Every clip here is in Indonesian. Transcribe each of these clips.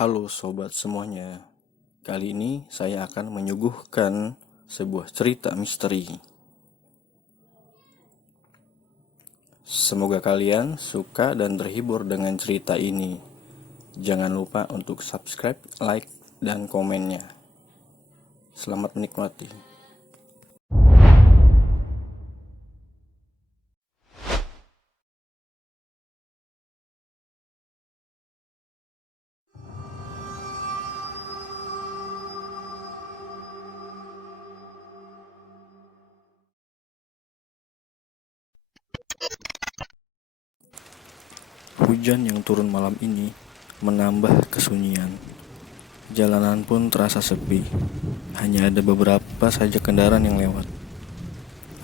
Halo sobat semuanya, kali ini saya akan menyuguhkan sebuah cerita misteri. Semoga kalian suka dan terhibur dengan cerita ini. Jangan lupa untuk subscribe, like, dan komennya. Selamat menikmati. Hujan yang turun malam ini menambah kesunyian. Jalanan pun terasa sepi. Hanya ada beberapa saja kendaraan yang lewat.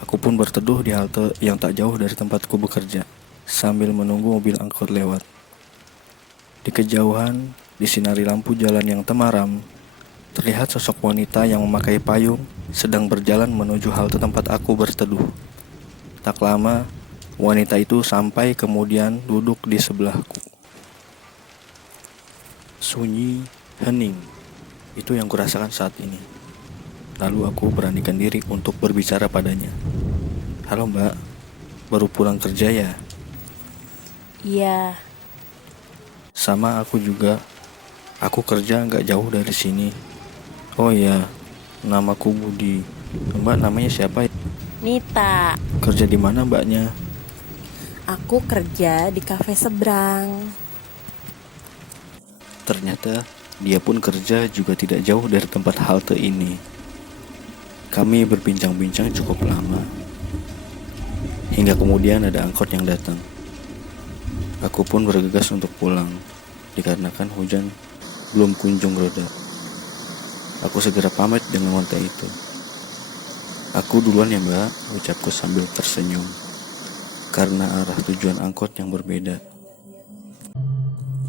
Aku pun berteduh di halte yang tak jauh dari tempatku bekerja, sambil menunggu mobil angkot lewat. Di kejauhan, disinari lampu jalan yang temaram, terlihat sosok wanita yang memakai payung sedang berjalan menuju halte tempat aku berteduh. Tak lama, wanita itu sampai kemudian duduk di sebelahku. Sunyi, hening, itu yang kurasakan saat ini. Lalu aku beranikan diri untuk berbicara padanya. Halo mbak, baru pulang kerja ya? Iya, Sama aku juga, aku kerja nggak jauh dari sini. Oh iya, namaku Budi. Mbak namanya siapa ya? Nita. Kerja di mana mbaknya? Aku kerja di kafe seberang. Ternyata dia pun kerja juga tidak jauh dari tempat halte ini. Kami berbincang-bincang cukup lama. Hingga kemudian ada angkot yang datang. Aku pun bergegas untuk pulang, dikarenakan hujan belum kunjung reda. Aku segera pamit dengan wanita itu. Aku duluan ya mbak, ucapku sambil tersenyum. Karena arah tujuan angkot yang berbeda.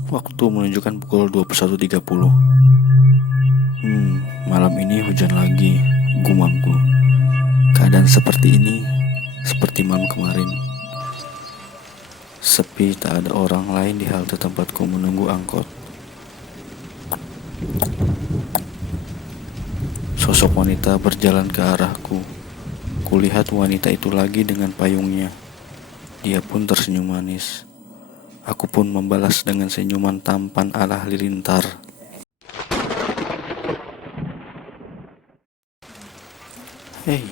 Waktu menunjukkan pukul 21.30. Malam ini hujan lagi, gumamku. Keadaan seperti ini, seperti malam kemarin. Sepi, tak ada orang lain di halte tempatku menunggu angkot. Sosok wanita berjalan ke arahku. Kulihat wanita itu lagi dengan payungnya. Dia pun tersenyum manis. Aku pun membalas dengan senyuman tampan ala halilintar. Hei,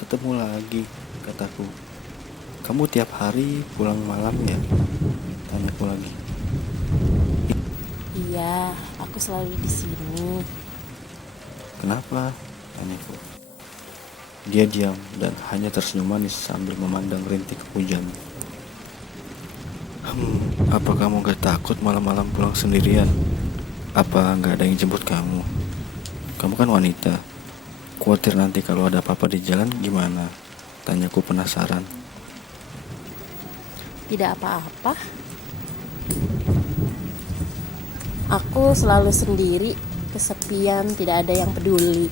ketemu lagi, kataku. Kamu tiap hari pulang malam ya? Tanyaku lagi. Iya, aku selalu di sini. Kenapa? Tanyaku. Dia diam dan hanya tersenyum manis sambil memandang rintik hujan. Apa kamu gak takut malam-malam pulang sendirian? Apa gak ada yang jemput kamu? Kamu kan wanita. Khawatir nanti kalau ada apa-apa di jalan gimana? Tanyaku penasaran. Tidak apa-apa. Aku selalu sendiri, kesepian, tidak ada yang peduli.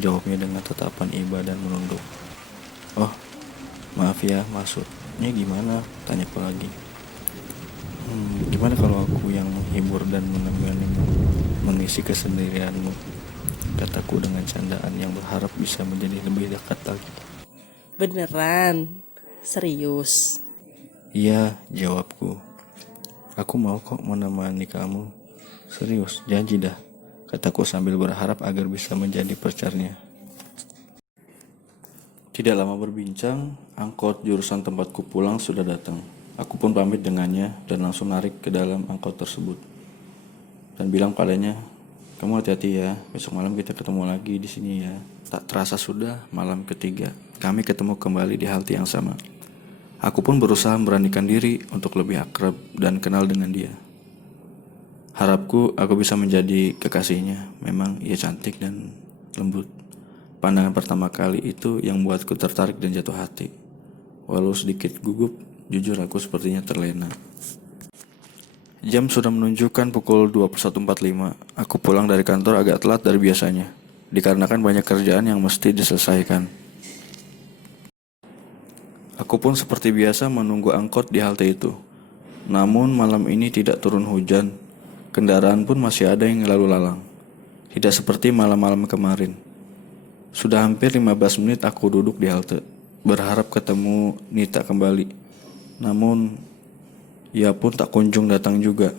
Jawabnya dengan tatapan iba dan menunduk. Oh, maaf ya, maksudnya gimana? Tanyaku lagi. Gimana kalau aku yang menghibur dan menemanimu mengisi kesendirianmu? Kataku dengan candaan yang berharap bisa menjadi lebih dekat lagi. Beneran? Serius? Iya, jawabku. Aku mau kok menemani kamu. Serius, janji dah. Kataku sambil berharap agar bisa menjadi pacarnya. Tidak lama berbincang, angkot jurusan tempatku pulang sudah datang. Aku pun pamit dengannya dan langsung narik ke dalam angkot tersebut. Dan bilang padanya, kamu hati-hati ya, besok malam kita ketemu lagi di sini ya. Tak terasa sudah malam ketiga, kami ketemu kembali di halte yang sama. Aku pun berusaha memberanikan diri untuk lebih akrab dan kenal dengan dia. Harapku aku bisa menjadi kekasihnya. Memang ia cantik dan lembut. Pandangan pertama kali itu yang membuatku tertarik dan jatuh hati. Walau sedikit gugup, jujur aku sepertinya terlena. Jam sudah menunjukkan pukul 21.45. Aku pulang dari kantor agak telat dari biasanya, dikarenakan banyak kerjaan yang mesti diselesaikan. Aku pun seperti biasa menunggu angkot di halte itu. Namun malam ini tidak turun hujan. Kendaraan pun masih ada yang lalu lalang. Tidak seperti malam-malam kemarin. Sudah hampir 15 menit aku duduk di halte, berharap ketemu Nita kembali. Namun, ia pun tak kunjung datang juga.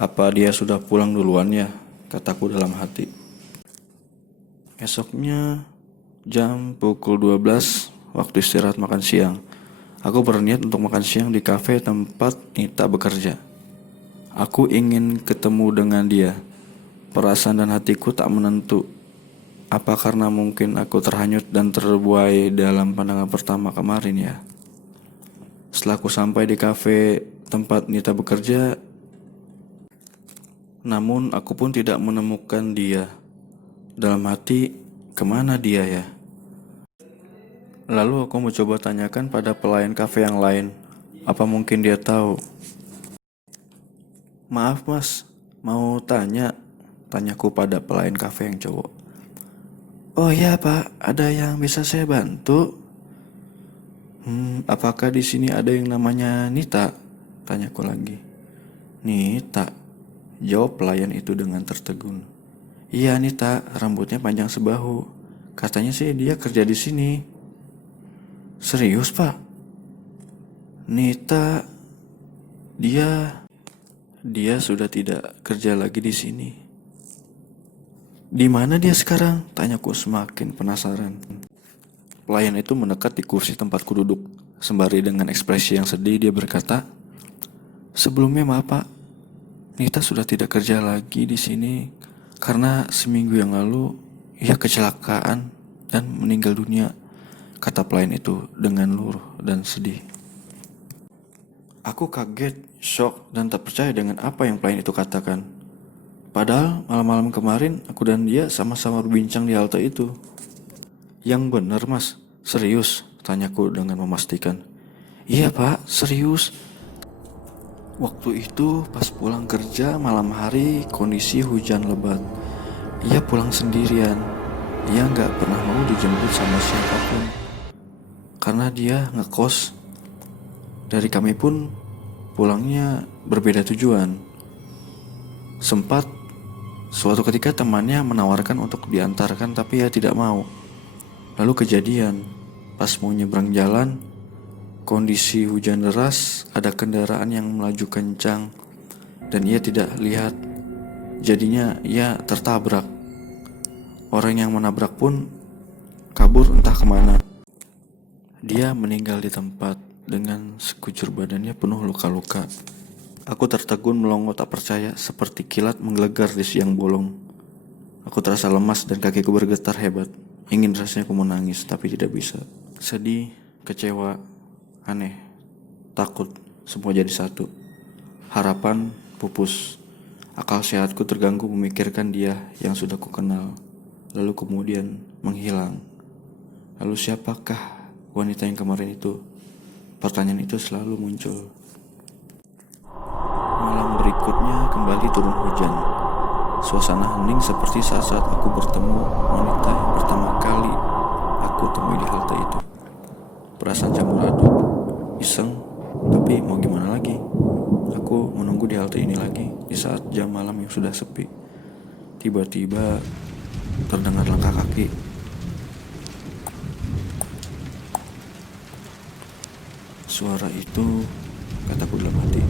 Apa dia sudah pulang duluan ya? Kataku dalam hati. Esoknya, jam pukul 12, waktu istirahat makan siang. Aku berniat untuk makan siang di kafe tempat Nita bekerja. Aku ingin ketemu dengan dia. Perasaan dan hatiku tak menentu. Apa karena mungkin aku terhanyut dan terbuai dalam pandangan pertama kemarin ya? Setelah aku sampai di kafe tempat Nita bekerja, namun aku pun tidak menemukan dia. Dalam hati, kemana dia ya? Lalu aku mencoba tanyakan pada pelayan kafe yang lain. Apa mungkin dia tahu? Maaf mas, mau tanya? Tanyaku pada pelayan kafe yang cowok. Oh iya pak, ada yang bisa saya bantu? Apakah di sini ada yang namanya Nita? Tanyaku lagi. Nita? Jawab pelayan itu dengan tertegun. Iya Nita, rambutnya panjang sebahu. Katanya sih dia kerja di sini. Serius pak? Nita, dia sudah tidak kerja lagi di sini. Di mana dia sekarang? Tanyaku semakin penasaran. Pelayan itu mendekat di kursi tempatku duduk. Sembari dengan ekspresi yang sedih dia berkata, sebelumnya maaf pak, Nita sudah tidak kerja lagi di sini karena seminggu yang lalu ia kecelakaan dan meninggal dunia. Kata pelayan itu dengan luruh dan sedih. Aku kaget, shock, dan tak percaya dengan apa yang pelayan itu katakan. Padahal malam-malam kemarin aku dan dia sama-sama berbincang di halte itu. Yang benar mas, serius? Tanyaku dengan memastikan. Iya pak, serius. Waktu itu pas pulang kerja malam hari kondisi hujan lebat. Ia pulang sendirian. Ia gak pernah mau dijemput sama siapapun. Karena dia ngekos. Dari kami pun pulangnya berbeda tujuan. Sempat suatu ketika temannya menawarkan untuk diantarkan tapi ia tidak mau. Lalu kejadian, pas mau nyebrang jalan, kondisi hujan deras, ada kendaraan yang melaju kencang dan ia tidak lihat. Jadinya ia tertabrak. Orang yang menabrak pun kabur entah kemana. Dia meninggal di tempat dengan sekujur badannya penuh luka-luka. Aku tertegun melongo tak percaya seperti kilat menggelegar di siang bolong. Aku terasa lemas dan kakiku bergetar hebat. Ingin rasanya aku menangis tapi tidak bisa. Sedih, kecewa, aneh, takut, semua jadi satu. Harapan pupus. Akal sehatku terganggu memikirkan dia yang sudah kukenal. Lalu kemudian menghilang. Lalu siapakah wanita yang kemarin itu? Pertanyaan itu selalu muncul. Malam berikutnya kembali turun hujan. Suasana hening seperti saat-saat aku bertemu wanita yang pertama kali aku temui di halte itu. Perasaan campur aduk, iseng, tapi mau gimana lagi? Aku menunggu di halte ini lagi di saat jam malam yang sudah sepi. Tiba-tiba terdengar langkah kaki. Suara itu, kataku dalam hati,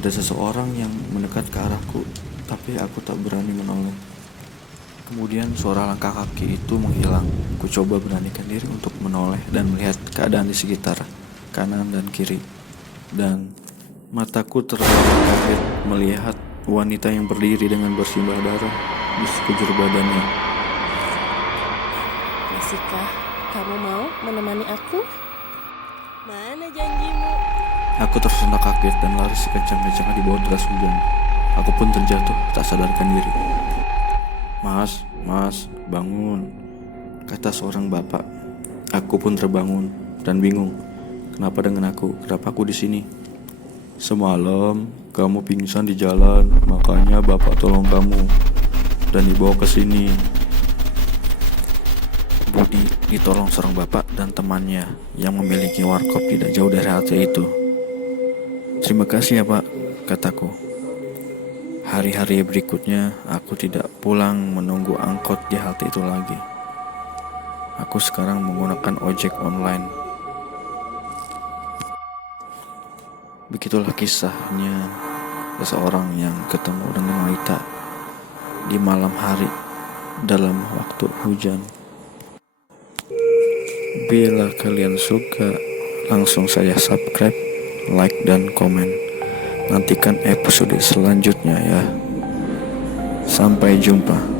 ada seseorang yang mendekat ke arahku, tapi aku tak berani menoleh. Kemudian suara langkah kaki itu menghilang. Ku coba beranikan diri untuk menoleh dan melihat keadaan di sekitar, kanan dan kiri. Dan mataku terbelalak kaget melihat wanita yang berdiri dengan bersimbah darah di sekujur badannya. Masihkah kamu mau menemani aku? Mana janjimu? Aku tersentak kaget dan lari sekencang-kencangnya di bawah deras hujan. Aku pun terjatuh tak sadarkan diri. Mas, bangun, kata seorang bapak. Aku pun terbangun dan bingung. Kenapa dengan aku? Kenapa aku di sini? Semalam kamu pingsan di jalan, makanya bapak tolong kamu dan dibawa ke sini. Budi ditolong seorang bapak dan temannya yang memiliki warkop tidak jauh dari halte itu. Terima kasih ya pak, kataku. Hari-hari berikutnya aku tidak pulang menunggu angkot di halte itu lagi. Aku sekarang menggunakan ojek online. Begitulah kisahnya seseorang yang ketemu dengan wanita di malam hari dalam waktu hujan. Bila kalian suka, langsung saja subscribe, like, dan komen. Nantikan episode selanjutnya ya. Sampai jumpa.